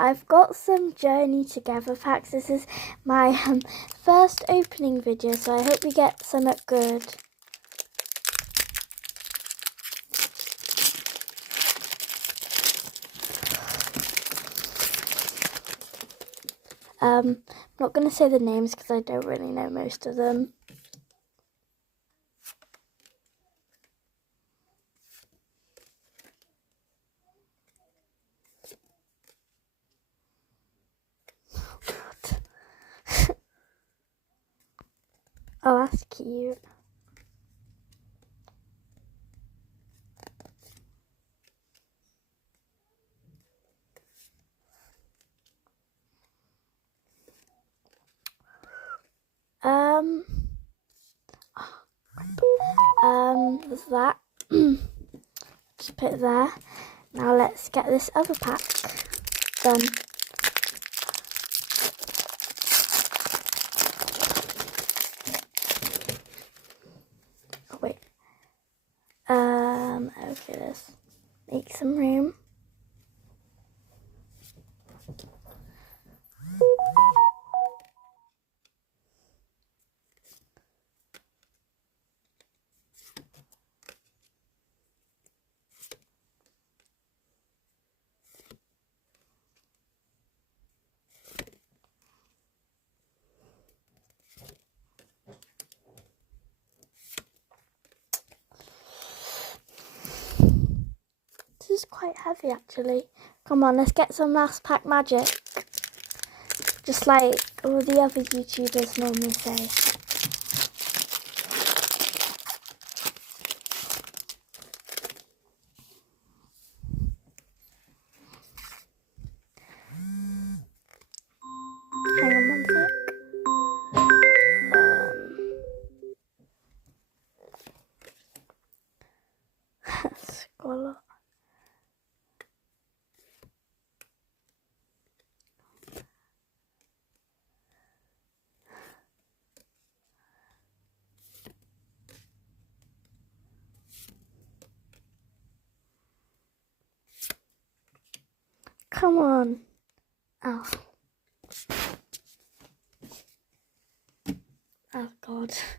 I've got some Journey Together packs. This is my first opening video, so I hope we get some good. I'm not going to say the names because I don't really know most of them. Oh, that's cute. There's that. Just put it there. Now let's get this other pack done. Oh wait. Okay, let's make some room. This is quite heavy actually. Come on, let's get some last pack magic. Just like all the other YouTubers normally say. Hang on one sec. It's got a lot. Come on. Oh. Oh God.